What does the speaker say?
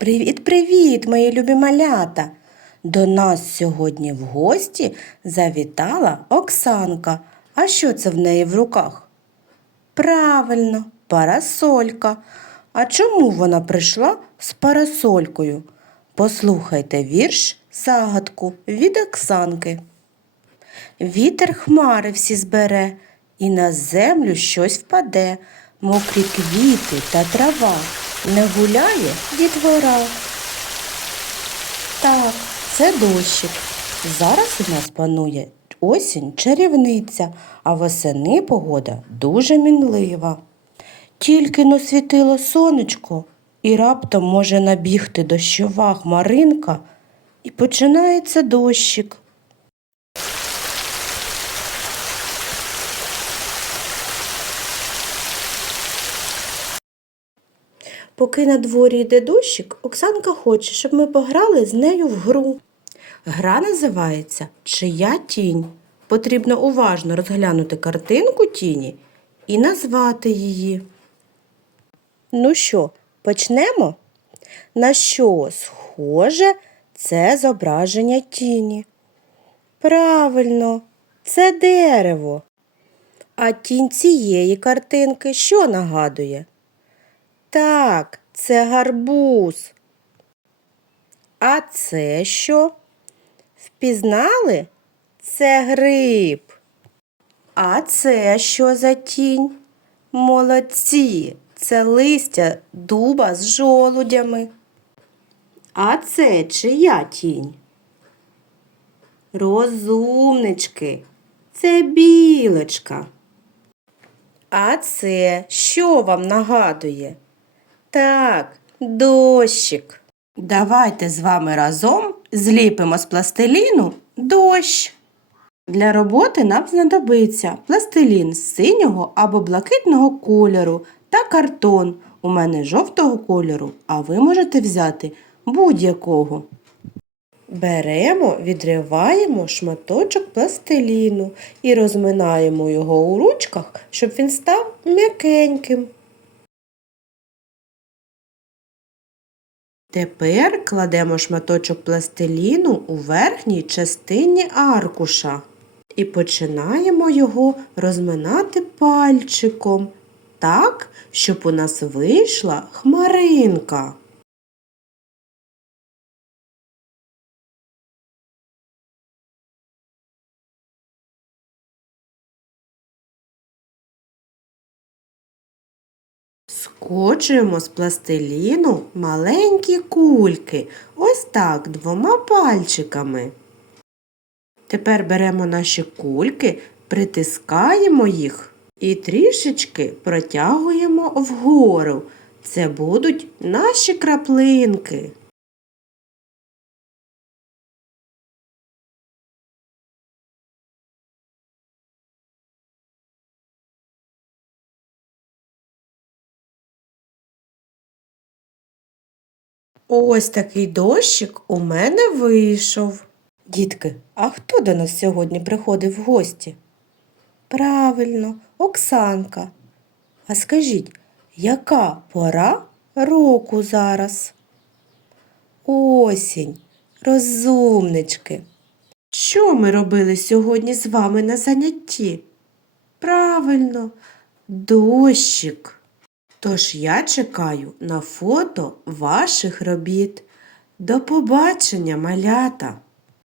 Привіт-привіт, мої любі малята! До нас сьогодні в гості завітала Оксанка. А що це в неї в руках? Правильно, парасолька. А чому вона прийшла з парасолькою? Послухайте вірш загадку від Оксанки. Вітер хмари всі збере, і на землю щось впаде, мокрі квіти та трава, не гуляє дітвора. Так, це дощик. Зараз у нас панує осінь чарівниця, а восени погода дуже мінлива. Тільки но світило сонечко, і раптом може набігти дощова хмаринка, і починається дощик. Поки на дворі йде дощик, Оксанка хоче, щоб ми пограли з нею в гру. Гра називається Чия тінь. Потрібно уважно розглянути картинку тіні і назвати її. Ну що, почнемо? На що схоже це зображення тіні? Правильно, це дерево. А тінь цієї картинки що нагадує? Так, це гарбуз. А це що? Впізнали? Це гриб. А це що за тінь? Молодці, це листя дуба з жолудями. А це чия тінь? Розумнички, це білочка. А це що вам нагадує? Так, дощик. Давайте з вами разом зліпимо з пластиліну дощ. Для роботи нам знадобиться пластилін з синього або блакитного кольору та картон. У мене жовтого кольору, а ви можете взяти будь-якого. Беремо, відриваємо шматочок пластиліну і розминаємо його у ручках, щоб він став м'якеньким. Тепер кладемо шматочок пластиліну у верхній частині аркуша і починаємо його розминати пальчиком так, щоб у нас вийшла хмаринка. Скочуємо з пластиліну маленькі кульки, ось так двома пальчиками. Тепер беремо наші кульки, притискаємо їх і трішечки протягуємо вгору. Це будуть наші краплинки. Ось такий дощик у мене вийшов. Дітки, а хто до нас сьогодні приходив в гості? Правильно, Оксанка. А скажіть, яка пора року зараз? Осінь, розумнички. Що ми робили сьогодні з вами на занятті? Правильно, дощик. Тож я чекаю на фото ваших робіт. До побачення, малята!